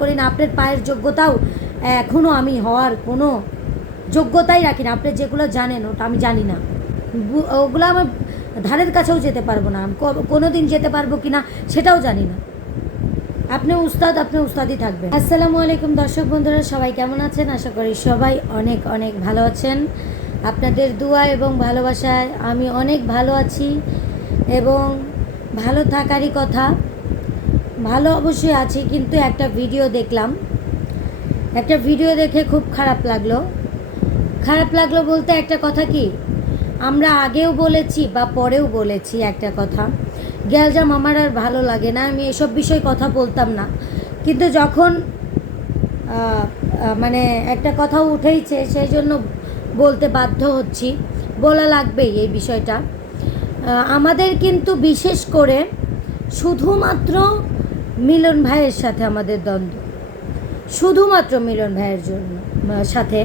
করি না, আপনার পায়ের যোগ্যতাও এখনও আমি হওয়ার কোনো যোগ্যতাই রাখি না। আপনি যেগুলো জানেন, ওটা আমি জানি না। ওগুলো আমার ধারের কাছেও যেতে পারব না। কোনো দিন যেতে পারব কি না সেটাও জানি না। আপনি উস্তাদ, আপনি উস্তাদই থাকবেন। আসসালামু আলাইকুম দর্শক বন্ধুরা, সবাই কেমন আছেন? আশা করি সবাই অনেক অনেক ভালো আছেন। আপনাদের দোয়া এবং ভালোবাসায় আমি অনেক ভালো আছি এবং ভালো থাকারই কথা। ভালো অবশ্যই আছি, কিন্তু একটা ভিডিও দেখলাম। একটা ভিডিও দেখে খুব খারাপ লাগল। খারাপ লাগল বলতে একটা কথা কি? আমরা আগেও বলেছি বা পরেও বলেছি একটা কথা। গ্যালজাম আমার আর ভালো লাগে না, আমি এসব বিষয়ে কথা বলতাম না। কিন্তু যখন মানে একটা কথা উঠেইছে, সেই জন্য বলতে বাধ্য হচ্ছি। বলা লাগবেই এই বিষয়টা। আমাদের কিন্তু বিশেষ করে শুধুমাত্র মিলন ভাইয়ের সাথে আমাদের দ্বন্দ্ব। শুধুমাত্র মিলন ভাইয়ের জন্য সাথে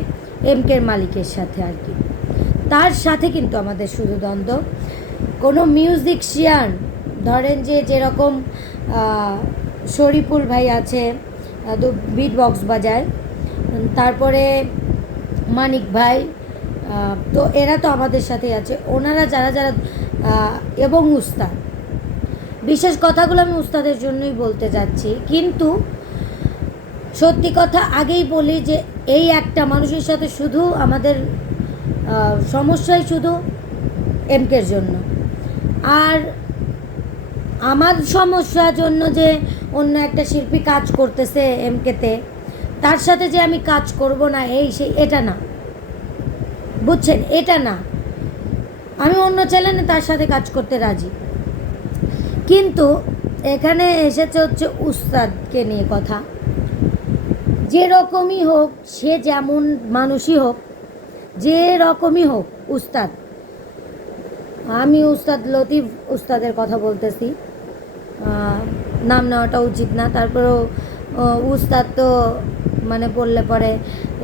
এম কের মালিকের সাথে আর কি। তার সাথে কিন্তু আমাদের শুধু দ্বন্দ্ব। কোনো মিউজিক শিয়ান, ধরেন যে যেরকম শরীফুল ভাই আছে বিট বক্স বাজায় তারপরে মানিক ভাই তো এরা তো আমাদের সাথেই আছে। ওনারা যারা যারা এবং উস্তাদ বিশেষ কথাগুলো আমি উস্তাদের জন্যই বলতে যাচ্ছি। কিন্তু সত্যি কথা আগেই বলি যে এই একটা মানুষের সাথে শুধু আমাদের সমস্যাই শুধু এমকের জন্য। আর আমার সমস্যার জন্য যে অন্য একটা শিল্পী কাজ করতেছে এমকেতে তার সাথে যে আমি কাজ করব না, এই সেই এটা না। বুঝছেন? এটা না। আমি অন্য চ্যানেলে তার সাথে কাজ করতে রাজি। কিন্তু এখানে এসেছে হচ্ছে উস্তাদকে নিয়ে কথা। যে রকমই হোক, সে যেমন মানুষই হোক যে রকমই হোক, উস্তাদ। আমি উস্তাদ লতিফ উস্তাদের কথা বলতেছি। নাম নেওয়াটা উচিত না। তারপরেও উস্তাদ তো মানে বললে পরে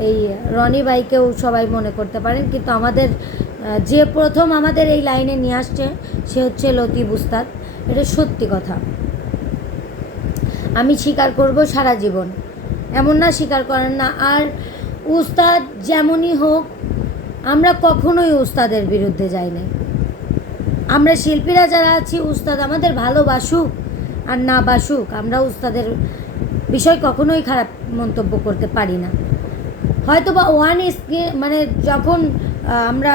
এই রনি ভাইকেও সবাই মনে করতে পারেন। কিন্তু আমাদের যে প্রথম আমাদের এই লাইনে নিয়ে আসছে, সে হচ্ছে লতিফ উস্তাদ। এটা সত্যি কথা। আমি স্বীকার করব সারা জীবন। এমন না স্বীকার করেন না, আর উস্তাদ যেমনই হোক, আমরা কখনোই উস্তাদের বিরুদ্ধে যাই না আমরা শিল্পীরা যারা আছি, উস্তাদ আমাদের ভালোবাসুক আর না বাসুক, আমরা উস্তাদের বিষয় কখনোই খারাপ মন্তব্য করতে পারি না। হয়তো বা ওয়ান মানে যখন আমরা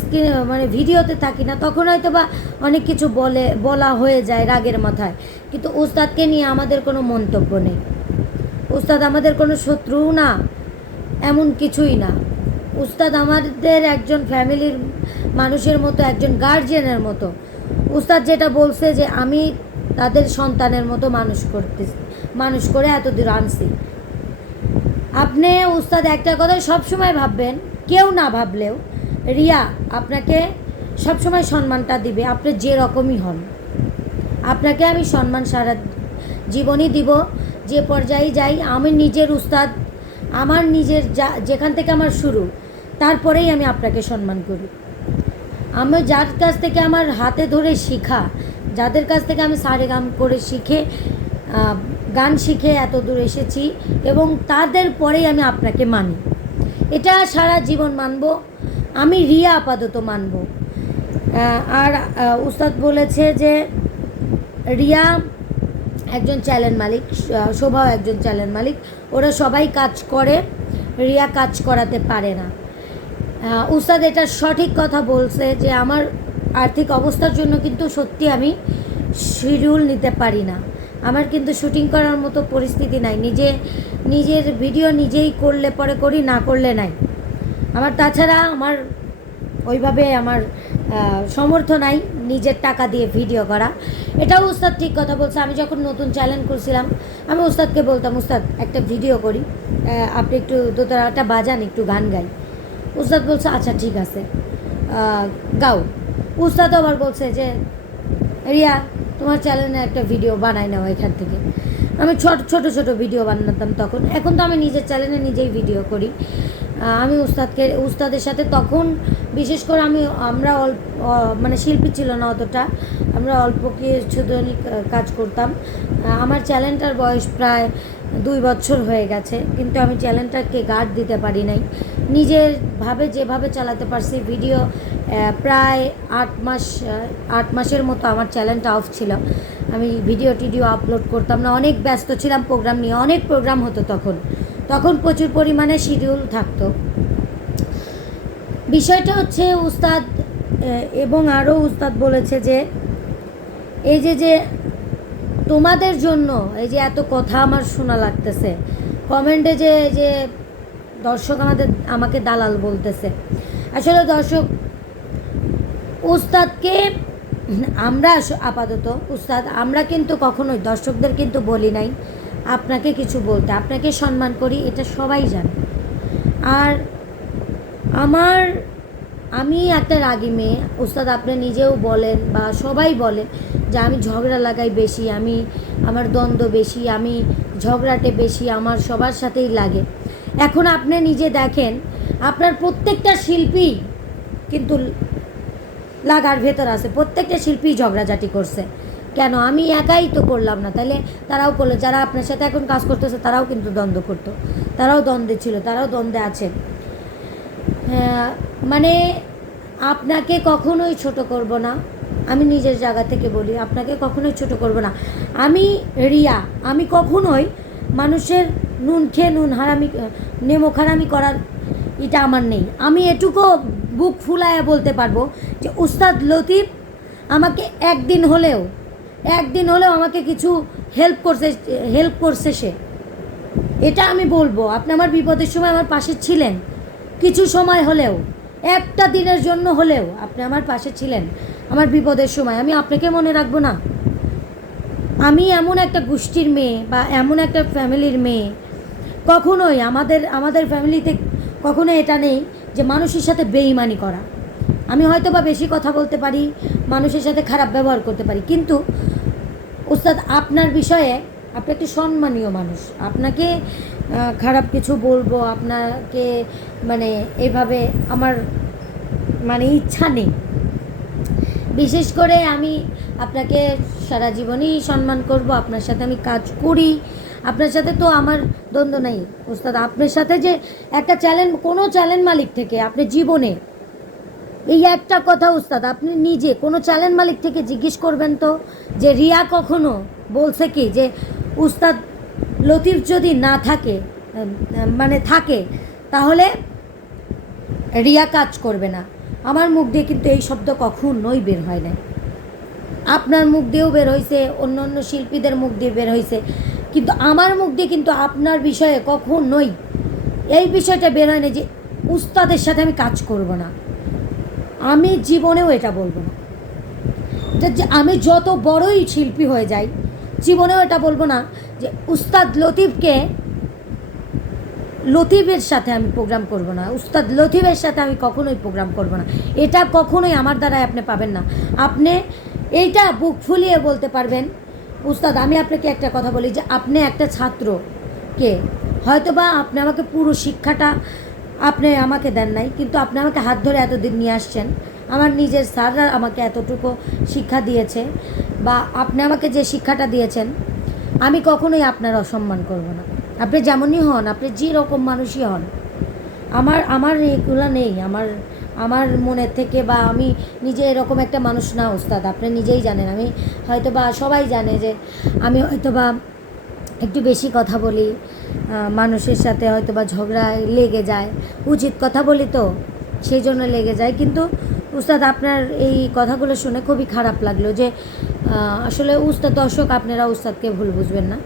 স্ক্রিন মানে ভিডিওতে থাকি না, তখন হয়তো বা অনেক কিছু বলে, বলা হয়ে যায় রাগের মাথায়। কিন্তু উস্তাদকে নিয়ে আমাদের কোনো মন্তব্য নেই। উস্তাদ আমাদের কোনো শত্রুও না, এমন কিছুই না। উস্তাদ আমাদের একজন ফ্যামিলির মানুষের মতো, একজন গার্জিয়ানের মতো। উস্তাদ যেটা বলছে যে, আমি তাদের সন্তানের মতো মানুষ করতে, মানুষ করে এত দূর আনছি। আপনি উস্তাদ একটা কথা সবসময় ভাববেন, কেউ না ভাবলেও। রিয়া, আপনাকে সবসময় সম্মানটা দিবে। আপনি যে রকমই হন। আপনাকে আমি সম্মান সারা জীবনই দিব। যে পর্যায়ে যাই, আমি নিজের উস্তাদ, আমার নিজের যা, যেখান থেকে আমার শুরু, তারপরেই আমি আপনাকে সম্মান করি। আমি যার কাছ থেকে আমার হাতে ধরে শেখা, যাদের কাছ থেকে আমি সারে গান করে শিখে গান শিখে এত দূর এসেছি এবং তাদের পরেই আমি আপনাকে মানি। এটা সারা জীবন মানব। আমি রিয়া আপাতত মানব। আর উস্তাদ বলেছে যে, রিয়া একজন চ্যানেল মালিক শোভাও একজন চ্যানেল মালিক। ওরা সবাই কাজ করে, রিয়া কাজ করাতে পারে না। উস্তাদ এটা সঠিক কথা বলছে যে, আমার আর্থিক অবস্থার জন্য কিন্তু সত্যি আমি শিডিউল নিতে পারি না। আমার কিন্তু শুটিং করার মতো পরিস্থিতি নাই। নিজে, নিজের ভিডিও নিজেই করলে পরে করি, না করলে নাই। আমার তাছাড়া আমার ওইভাবে আমার আহ, সামর্থ্য নাই নিজের টাকা দিয়ে ভিডিও করা। এটাও উস্তাদ ঠিক কথা বলছে। আমি যখন নতুন চ্যালেঞ্জ করছিলাম আমি উস্তাদকে বলতাম উস্তাদ একটা ভিডিও করি। আপনি একটু দোতারাটা বাজান একটু গান গাই। উস্তাদ বলছে আচ্ছা ঠিক আছে। গাও। উস্তাদ আবার বলছে যে রিয়া তোমার চ্যানেলে একটা ভিডিও বানাই নাও এখান থেকে। আমি ছোট ছোট ছোট ভিডিও বানাতাম তখন। এখন তো আমি নিজের চ্যানেলে নিজেই ভিডিও করি। আমি উস্তাদকে, উস্তাদের সাথে তখন, বিশেষ করে আমি, আমরা অল্প মানে শিল্পী ছিল না অতটা, আমরা অল্প কিছুদিনই কাজ করতাম। আমার চ্যানেলটার বয়স প্রায় দুই বছর হয়ে গেছে, কিন্তু আমি চ্যানেলটাকে গার্ড দিতে পারি নাই। নিজের ভাবে যেভাবে চালাতে পারছি, ভিডিও প্রায় আট মাস আট মাসের মতো আমার চ্যানেলটা অফ ছিল। আমি ভিডিও টিডিও আপলোড করতাম না, অনেক ব্যস্ত ছিলাম প্রোগ্রাম নিয়ে, অনেক প্রোগ্রাম হতো তখন। তখন প্রচুর পরিমাণে শিডিউল থাকতো। বিষয়টা হচ্ছে উস্তাদ এবং আরও উস্তাদ বলেছে যে, এই যে যে তোমাদের জন্য এই যে এত কথা আমার শোনা লাগতেছে কমেন্টে যে যে দর্শক আমাদের, আমাকে দালাল বলতেছে। আসলে দর্শক, উস্তাদকে আমরা আপাতত, উস্তাদ আমরা কিন্তু কখনোই, দর্শকদের কিন্তু বলি নাই। আপনাকে কিছু বলতে, আপনাকে সম্মান করি, এটা সবাই জানে। আর আমার, আমি একটা রাগি মেয়ে, ওস্তাদ আপনি নিজেও বলেন বা সবাই বলে যে আমি ঝগড়া লাগাই বেশি, আমি, আমার দ্বন্দ্ব বেশি, আমি ঝগড়াটে বেশি, আমার সবার সাথেই লাগে। এখন আপনি নিজে দেখেন, আপনার প্রত্যেকটা শিল্পী কিন্তু লাগার ভেতর আছে, প্রত্যেকটা শিল্পী ঝগড়াঝাটি করছে। কেন? আমি একাই তো করলাম না। তাহলে তারাও করল যারা আপনার সাথে এখন কাজ করতেছে তারাও কিন্তু দ্বন্দ্ব করতো। তারাও দ্বন্দ্বে ছিল তারাও দ্বন্দ্বে আছে। হ্যাঁ, মানে আপনাকে কখনোই ছোট করব না। আমি নিজের জায়গা থেকে বলি আপনাকে কখনোই ছোট করব না। আমি রিয়া আমি কখনোই মানুষের নুন খেয়ে নুন হারামি নেমো খারামি করার এটা আমার নেই। আমি এটুকু বুক ফুলায় বলতে পারব যে উস্তাদ লতিফ আমাকে একদিন হলেও একদিন হলেও আমাকে কিছু হেল্প করছে হেল্প করছে সে। এটা আমি বলব, আপনি আমার বিপদের সময় আমার পাশে ছিলেন। কিছু সময় হলেও, একটা দিনের জন্য হলেও আপনি আমার পাশে ছিলেন আমার বিপদের সময়। আমি আপনাকে মনে রাখব না। আমি এমন একটা গোষ্ঠীর মেয়ে বা এমন একটা ফ্যামিলির মেয়ে, কখনোই আমাদের আমাদের ফ্যামিলিতে কখনো এটা নেই যে মানুষের সাথে বেইমানি করা। আমি হয়তো বা বেশি কথা বলতে পারি, মানুষের সাথে খারাপ ব্যবহার করতে পারি, কিন্তু উস্তাদ আপনার বিষয়ে আপনি একটি সম্মানীয় মানুষ। আপনাকে খারাপ কিছু বলব, আপনাকে মানে এভাবে আমার মানে ইচ্ছা নেই। বিশেষ করে আমি আপনাকে সারা জীবনই সম্মান করব, আপনার সাথে আমি কাজ করি। আপনার সাথে তো আমার দ্বন্দ্ব নেই। ওস্তাদ, আপনার সাথে যে একটা চ্যালেঞ্জ কোনো চ্যালেঞ্জ মালিক থেকে, আপনি জীবনে এই একটা কথা উস্তাদ, আপনি নিজে কোনো চ্যানেল মালিক থেকে জিজ্ঞেস করবেন তো যে রিয়া কখনো বলছে কি যে উস্তাদ লতিফ যদি না থাকে মানে থাকে, তাহলে রিয়া কাজ করবে না। আমার মুখ দিয়ে কিন্তু এই শব্দ কখনোই বের হয় না আপনার মুখ দিয়েও বের হয়েছে অন্য অন্য শিল্পীদের মুখ দিয়ে বের হয়েছে কিন্তু আমার মুখ দিয়ে কিন্তু আপনার বিষয়ে কখনোই এই বিষয়টা বের হয় না যে উস্তাদের সাথে আমি কাজ করব না। আমি জীবনেও এটা বলব না। যে আমি যত বড়ই শিল্পী হয়ে যাই, জীবনেও এটা বলব না যে, উস্তাদ লতিফকে লতিফের সাথে আমি প্রোগ্রাম করব না। উস্তাদ লতিফের সাথে আমি কখনোই প্রোগ্রাম করব না। এটা কখনোই আমার দ্বারাই আপনি পাবেন না। আপনি এইটা বুক ফুলিয়ে বলতে পারবেন, উস্তাদ, আমি আপনাকে একটা কথা বলি যে, আপনি একটা ছাত্রকে হয়তোবা আপনি আমাকে পুরো শিক্ষাটা আপনি আমাকে দেন নাই, কিন্তু আপনি আমাকে হাত ধরে এতদিন নিয়ে আসছেন। আমার নিজের স্যাররা আমাকে এতটুকু শিক্ষা দিয়েছে বা আপনি আমাকে যে শিক্ষাটা দিয়েছেন, আমি কখনোই আপনার অসম্মান করব না। আপনি যেমনই হন, আপনি যে রকম মানুষই হন, আমার আমার এগুলো নেই। আমার আমার মনের থেকে বা আমি নিজে এরকম একটা মানুষ না ওস্তাদ আপনি নিজেই জানেন। আমি হয়তো বা সবাই জানে যে আমি হয়তো বা একটু বেশি কথা বলি মানুষের সাথে হয়তো বা ঝগড়ায় লেগে যায়, উচিত কথা বলি তো, সেই জন্য লেগে যায়। কিন্তু উস্তাদ, আপনার এই কথাগুলো শুনে খুবই খারাপ লাগল যে আসলে উস্তাদ দর্শক, আপনারা উস্তাদকে ভুল বুঝবেন না।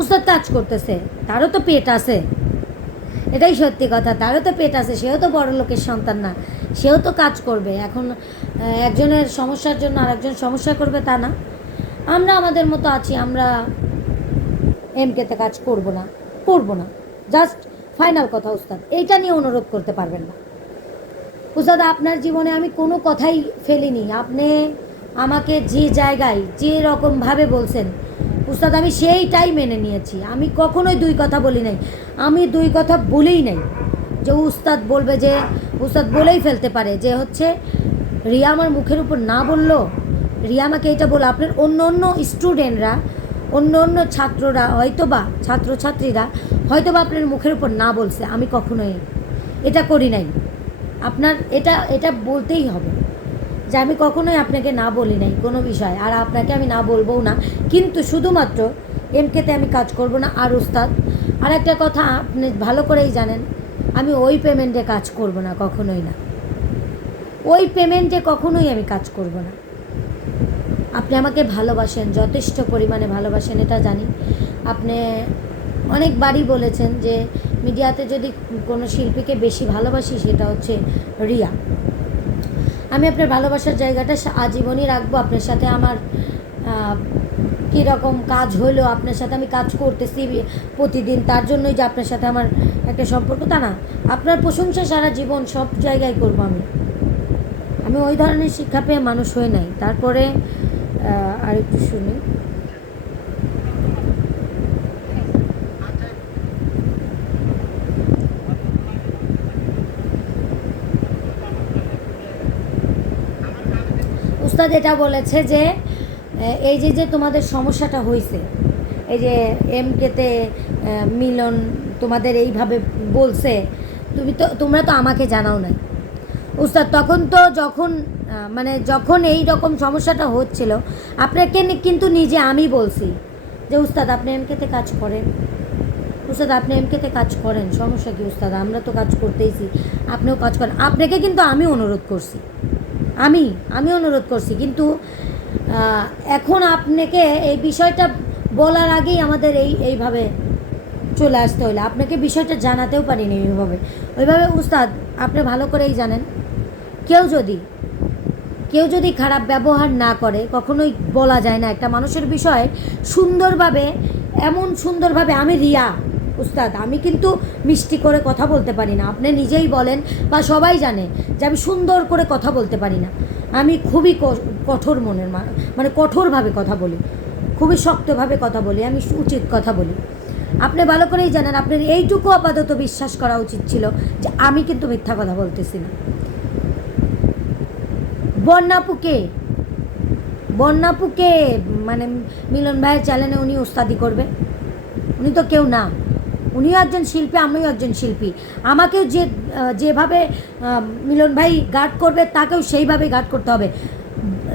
উস্তাদ কাজ করতেছে, তারও তো পেট আছে। এটাই সত্যি কথা, তারও তো পেট আছে, সেও তো বড় লোকের সন্তান না, সেও তো কাজ করবে। এখন একজনের সমস্যার জন্য আরেকজন সমস্যা করবে তা না। আমরা আমাদের মতো আছি, আমরা এমকেতে কাজ করব না করব না। জাস্ট ফাইনাল কথা উস্তাদ, এইটা নিয়ে অনুরোধ করতে পারবেন না। উস্তাদ, আপনার জীবনে আমি কোনো কথাই ফেলিনি। আপনি আমাকে যে জায়গায় যে রকমভাবে বলছেন, উস্তাদ, আমি সেইটাই মেনে নিয়েছি। আমি কখনোই দুই কথা বলি নাই। আমি দুই কথা বলেই নাই। যে উস্তাদ বলবে যে, উস্তাদ বলেই ফেলতে পারে যে হচ্ছে, রিয়া আমার মুখের উপর না বলল। রিয়া আমাকে এটা বলল। আপনার অন্য অন্য স্টুডেন্টরা অন্য অন্য ছাত্ররা হয়তো বা ছাত্রছাত্রীরা হয়তো বা আপনার মুখের উপর না বলছে, আমি কখনোই এটা করি নাই। আপনার এটা এটা বলতেই হবে যে আমি কখনোই আপনাকে না বলি নাই কোনো বিষয়, আর আপনাকে আমি না বলবও না। কিন্তু শুধুমাত্র এমকেতে আমি কাজ করব না, আর উস্তাদ আর একটা কথা আপনি ভালো করেই জানেন, আমি ওই পেমেন্টে কাজ করব না, কখনোই না। ওই পেমেন্টে কখনোই আমি কাজ করব না। আপনি আমাকে ভালোবাসেন, যথেষ্ট পরিমাণে ভালোবাসেন, এটা জানি। আপনি অনেকবারই বলেছেন যে মিডিয়াতে যদি কোনো শিল্পীকে বেশি ভালোবাসি, সেটা হচ্ছে রিয়া। আমি আপনার ভালোবাসার জায়গাটা আজীবনই রাখব আপনার সাথে। আমার কীরকম কাজ হলো আপনার সাথে আমি কাজ করতেছি প্রতিদিন, তার জন্যই যে আপনার সাথে আমার একটা সম্পর্ক। তা না, আপনার প্রশংসা সারা জীবন সব জায়গায় করব আমি। আমি ওই ধরনের শিক্ষা পেয়ে মানুষ হয়ে নাই। তারপরে আর একটু শুনি। উস্তাদ এটা বলেছে যে এই যে যে তোমাদের সমস্যাটা হয়েছে এই যে এম কেতে মিলন তোমাদের এইভাবে বলছে, তুমি তো, তোমরা তো আমাকে জানাও নাই। উস্তাদ, তখন তো যখন মানে যখন এই রকম সমস্যাটা হচ্ছিল, আপনাকে কিন্তু নিজে আমি বলছি যে, উস্তাদ, আপনি এমকেতে কাজ করেন। উস্তাদ, আপনি এমকেতে কাজ করেন, সমস্যা কি উস্তাদ? আমরা তো কাজ করতেইছি, আপনিও কাজ করেন। আপনাকে কিন্তু আমি অনুরোধ করছি। আমি আমি অনুরোধ করছি, কিন্তু এখন আপনাকে এই বিষয়টা বলার আগেই আমাদের এই, এইভাবে চলে আসতে হলো আপনাকে বিষয়টা জানাতেও পারিনি ওইভাবে ওইভাবে, উস্তাদ, আপনি ভালো করেই জানেন। কেউ যদি কেউ যদি খারাপ ব্যবহার না করে, কখনোই বলা যায় না। একটা মানুষের বিষয়ে সুন্দরভাবে, এমন সুন্দরভাবে, আমি রিয়া, উস্তাদ, আমি কিন্তু মিষ্টি করে কথা বলতে পারি না। আপনি নিজেই বলেন বা সবাই জানে যে আমি সুন্দর করে কথা বলতে পারি না। আমি খুবই কঠোর মনের মানে কঠোরভাবে কথা বলি। খুবই শক্তভাবে কথা বলি, আমি উচিত কথা বলি। আপনি ভালো করেই জানেন, আপনার এইটুকু আপাতত বিশ্বাস করা উচিত ছিল যে আমি কিন্তু মিথ্যা কথা বলতেছি না। বন্যাপুকে বন্যাপুকে মানে মিলন ভাইয়ের চ্যানেলে উনি ওস্তাদি করবে। উনি তো কেউ না। উনিও একজন শিল্পী, আমিও একজন শিল্পী। আমাকেও যে যেভাবে মিলন ভাই গার্ড করবে, তাকেও সেইভাবে গার্ড করতে হবে।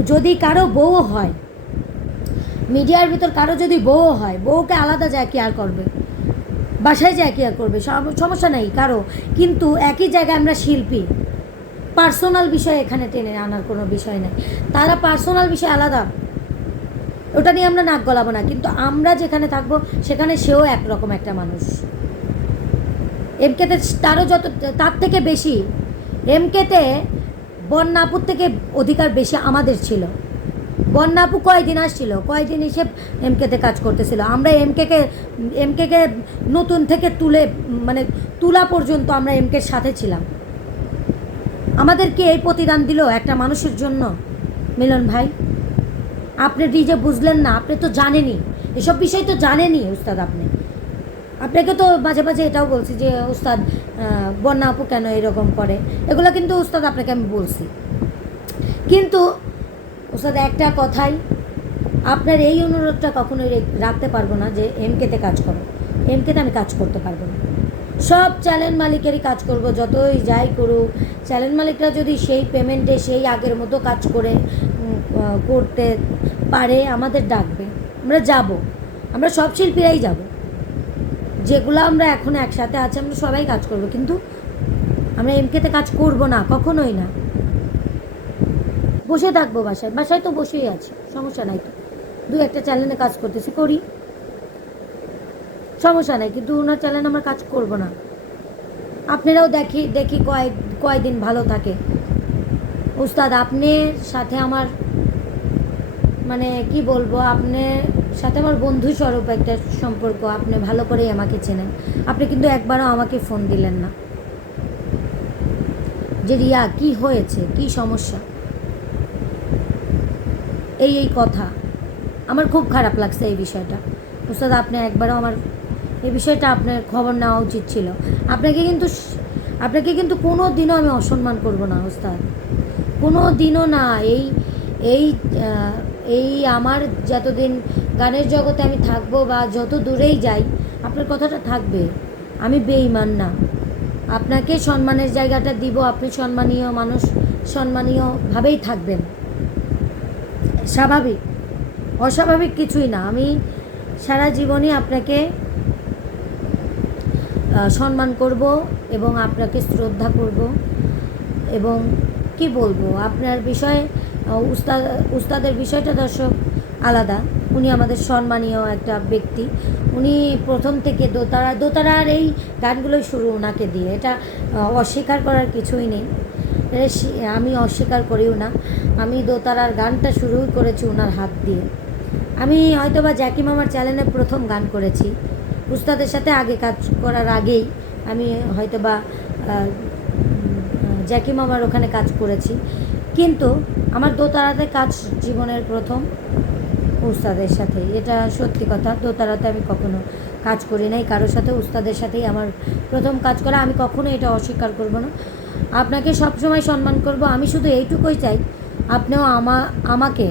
যদি কারও বউ হয়, মিডিয়ার ভিতর কারও যদি বউ হয়, বউকে আলাদা যায় কি আর করবে? বাসায় যায় কি আর করবে? সমস্যা নেই কারও। কিন্তু একই জায়গায় আমরা শিল্পী। পার্সোনাল বিষয় এখানে টেনে আনার কোনো বিষয় নেই। তারা পার্সোনাল বিষয় আলাদা। ওটা নিয়ে আমরা নাক গলাবো না, কিন্তু আমরা যেখানে থাকব, সেখানে সেও একরকম একটা মানুষ। এমকেতে তারও যত, তার থেকে বেশি, এমকেতে বন্যাপুর থেকে অধিকার বেশি আমাদের ছিল। বন্যাপু কয়দিন আসছিল? কয়দিন এসে এমকেতে কাজ করতেছিল? আমরা এমকেকে এমকেকে নতুন থেকে তুলে মানে তুলা পর্যন্ত আমরা এমকের সাথে ছিলাম। আমাদেরকে এই প্রতিদান দিল একটা মানুষের জন্য। মিলন ভাই, আপনি নিজে বুঝলেন না, আপনি তো জানেনই। এসব বিষয় তো জানেনই উস্তাদ আপনি। আপনাকে তো মাঝে মাঝে এটাও বলছি যে, উস্তাদ বন্যা আপু কেন এরকম করে? এগুলো কিন্তু উস্তাদ আপনাকে আমি বলছি। কিন্তু উস্তাদ, একটা কথাই, আপনার এই অনুরোধটা কখনোই রাখতে পারব না যে এমকেতে কাজ করো। এমকেতে আমি কাজ করতে পারব না। সব চ্যানেল মালিকেরই কাজ করব, যতই যাই করুক। চ্যানেল মালিকরা যদি সেই পেমেন্টে সেই আগের মতো কাজ করে করতে পারে, আমাদের ডাকবে। আমরা যাব। আমরা সব শিল্পীরাই যাব। যেগুলো আমরা এখন একসাথে আছি, আমরা সবাই কাজ করব। কিন্তু আমরা এমকেতে কাজ করব না, কখনোই না। বসে থাকব বাসায়। বাসায় তো বসেই আছি, সমস্যা নাই তো। দু একটা চ্যানেলে কাজ করতেছি, করি। সমস্যা নাই, কিন্তু ওনার চ্যানেলে আমরা কাজ করব না। আপনারাও দেখি দেখি কয় কয়দিন ভালো থাকে। উস্তাদ আপনার সাথে আমার মানে কি বলব আপনার সাথে আমার বন্ধু স্বরূপ একটা সম্পর্ক, আপনি ভালো করেই আমাকে চেনেন। আপনি কিন্তু একবারও আমাকে ফোন দিলেন না। যে রিয়া, কি হয়েছে? কি সমস্যা? এই এই কথা। আমার খুব খারাপ লাগছে এই বিষয়টা। উস্তাদ, আপনি একবারও আমার এই বিষয়টা আপনার খবর নেওয়া উচিত ছিল। আপনাকে কিন্তু আপনাকে কিন্তু কোনো দিনও আমি অসম্মান করব না উস্তাদ কোনো দিনও না, এই এই এই আমার যতদিন গানের জগতে আমি থাকব বা যত দূরেই যাই, আপনার কথাটা থাকবে। আমি বেইমান না। আপনাকে সম্মানের জায়গাটা দিব, আপনি সম্মানীয় মানুষ, সম্মানীয়ভাবেই থাকবেন। স্বাভাবিক, অস্বাভাবিক কিছুই না। আমি সারা জীবনই আপনাকে সম্মান করব এবং আপনাকে শ্রদ্ধা করব। এবং কি বলব, আপনার বিষয়ে উস্তাদ, উস্তাদের বিষয়টা দর্শক আলাদা। উনি আমাদের সম্মানীয় একটা ব্যক্তি। উনি প্রথম থেকে দোতারা, দোতারার এই গানগুলোই শুরু ওনাকে দিয়ে। এটা অস্বীকার করার কিছুই নেই। আমি অস্বীকার করিও না। আমি দোতারার গানটা শুরুই করেছি ওনার হাত দিয়ে। আমি হয়তোবা জ্যাকি মামার চ্যানেলে প্রথম গান করেছি। উস্তাদের সাথে আগে কাজ করার আগেই আমি হয়তো বা জ্যাকি মামার ওখানে কাজ করেছি। কিন্তু আমার দোতারাতে কাজ জীবনের প্রথম উস্তাদের সাথে। এটা সত্যি কথা, দোতারাতে আমি কখনো কাজ করি নাই। কারোর সাথে উস্তাদের সাথেই আমার প্রথম কাজ করা। আমি কখনো এটা অস্বীকার করব না। আপনাকে সবসময় সম্মান করব। আমি শুধু এইটুকুই চাই, আপনিও আমা, আমাকে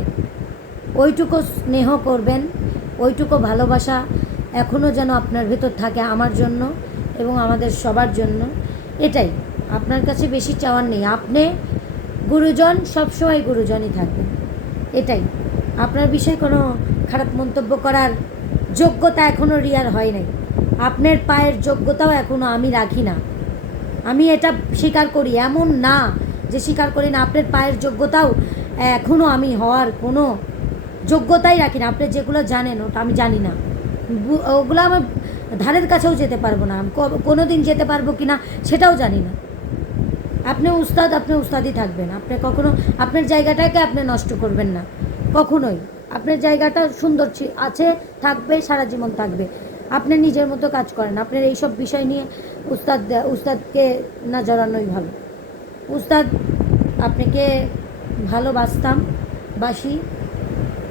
ওইটুকু স্নেহ করবেন, ওইটুকু ভালোবাসা এখনও যেন আপনার ভেতর থাকে আমার জন্য এবং আমাদের সবার জন্য। এটাই, আপনার কাছে বেশি চাওয়ার নেই। আপনি গুরুজন, সবসময় গুরুজনই থাকবেন। এটাই, আপনার বিষয়ে কোনো খারাপ মন্তব্য করার যোগ্যতা এখনও রিয়ার হয় নাই। আপনার পায়ের যোগ্যতাও এখনও আমি রাখি না। আমি এটা স্বীকার করি, এমন না যে স্বীকার করি না, আপনার পায়ের যোগ্যতাও এখনও আমি হওয়ার কোনো যোগ্যতাই রাখি না। আপনি যেগুলো জানেন, ওটা আমি জানি না। ওগুলো আমার ধারের কাছেও যেতে পারব না। কোনো দিন যেতে পারব কি না সেটাও জানি না। আপনি উস্তাদ, আপনি উস্তাদই থাকবেন। আপনি কখনো, আপনার জায়গাটাকে আপনি নষ্ট করবেন না। কখনোই। আপনার জায়গাটা সুন্দর আছে, থাকবে, সারা জীবন থাকবে। আপনি নিজের মতো কাজ করেন। আপনার এইসব বিষয় নিয়ে উস্তাদ, উস্তাদকে না জড়ানোই ভালো। উস্তাদ, আপনাকে ভালোবাসতাম, বাসি।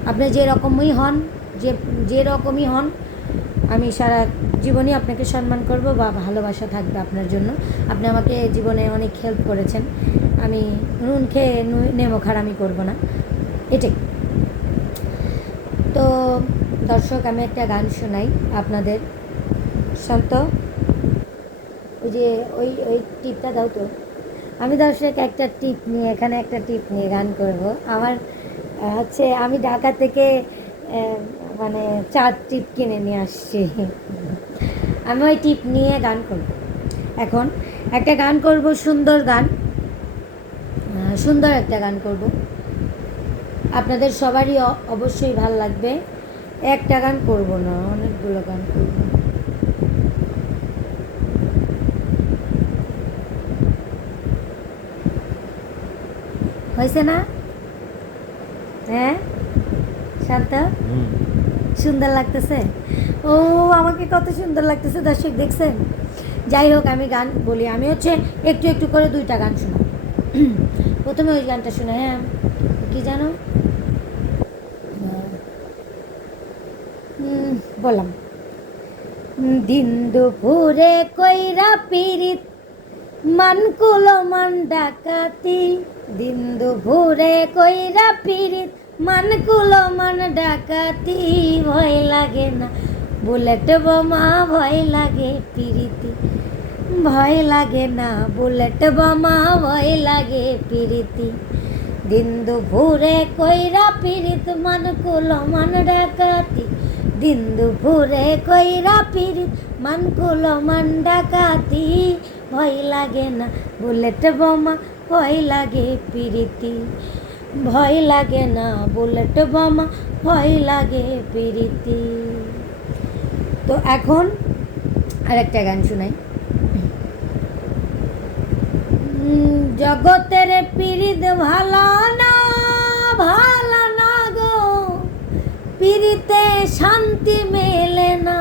আপনি যে রকমই হন যে যে রকমই হন, আমি সারা জীবনই আপনাকে সম্মান করব বা ভালোবাসা থাকবে আপনার জন্য। আপনি আমাকে জীবনে অনেক হেল্প করেছেন। আমি নুন খেয়ে নেমো খারামি করব না। এটাই। তো, দর্শক, আমি একটা গান শোনাই আপনাদের। শান্ত। ওই যে, ওই ওই টিপটা দাও তো। আমি দর্শক, একটা টিপ নিয়ে, এখানে একটা টিপ নিয়ে গান করব। আমার হচ্ছে, আমি ঢাকা থেকে মানে চার টিপ কিনে নিয়ে আসছি। আমি ওই টিপ নিয়ে গান করব। এখন একটা গান করব, সুন্দর গান। সুন্দর একটা গান করব। আপনাদের সবারই অবশ্যই ভালো লাগবে। একটা গান করব না, অনেকগুলো গান করব। হয়েছে না? হ্যাঁ? শান্ত? সুন্দর লাগতেছে। ও, আমাকে কত সুন্দর লাগতেছে দর্শক, দেখছেন? যাই হোক, আমি গান বলি। আমি হচ্ছে একটু একটু করে দুইটা গান শোনাব। প্রথমে ওই গানটা শুনে হ্যাঁ কি জানো? বললাম। দিন দুপুরে কইরা পিরিত মান কুলো মান ডাকাতি। দিন দুপুরে কইরা পিরিত মান কুলো মান ডাকাতি, ভয় লাগে না। বুলেট বোমা ভয় লাগে পিরিতি। ভয় লাগে না, বুলেট বোমা ভয় লাগে পিরিতি। দিন দুপুরে কইরা পিরিত, মান কুলো মান ডাকাতি। দিন দুপুরে কইরা পিরিত, মান কুলো মান ডাকাতি। ভয় লাগে না, বুলেট বোমা ভয় লাগে পিরিতি। ভয় লাগে না, বুলেট বোমা ভয় লাগে পিরিতি। তো এখন আরেকটা গান শোনাই। জগতের পিরিত ভালো না ভালো না গো। পিরিতে শান্তি মেলে না।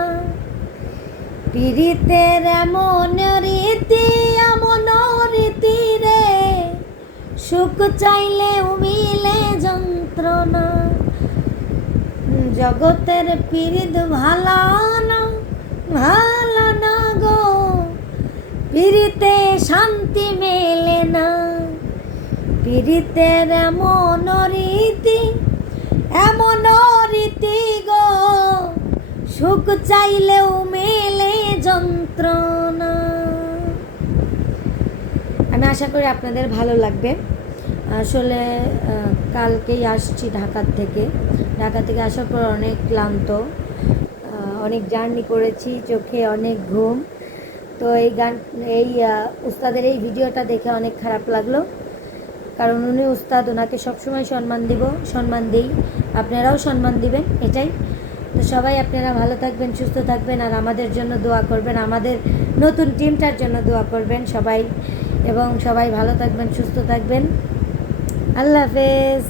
পিরিতের এমন রীতি এমন রীতি সুখ চাইলে মিলে যন্ত্রণা। জগতের পিরিত ভালো না ভালো না গো। পিরিতে শান্তি মেলে না। পিরিতের এমন রীতি এমন রীতি গো। সুখ চাইলেও মেলে যন্ত্রণা। আমি আশা করি আপনাদের ভালো লাগবে। আসলে কালকেই আসছি ঢাকার থেকে। ঢাকা থেকে আসার পর অনেক ক্লান্ত অনেক জার্নি করেছি, চোখে অনেক ঘুম। তো এই গান, এই উস্তাদের এই ভিডিওটা দেখে অনেক খারাপ লাগল। কারণ উনি উস্তাদ ওনাকে সবসময় সম্মান দিব, সম্মান দিই। আপনারাও সম্মান দিবেন, এটাই। তো সবাই আপনারা ভালো থাকবেন, সুস্থ থাকবেন, আর আমাদের জন্য দোয়া করবেন, আমাদের নতুন টিমটার জন্য দোয়া করবেন সবাই। এবং সবাই ভালো থাকবেন, সুস্থ থাকবেন। আল্লাহ হাফেজ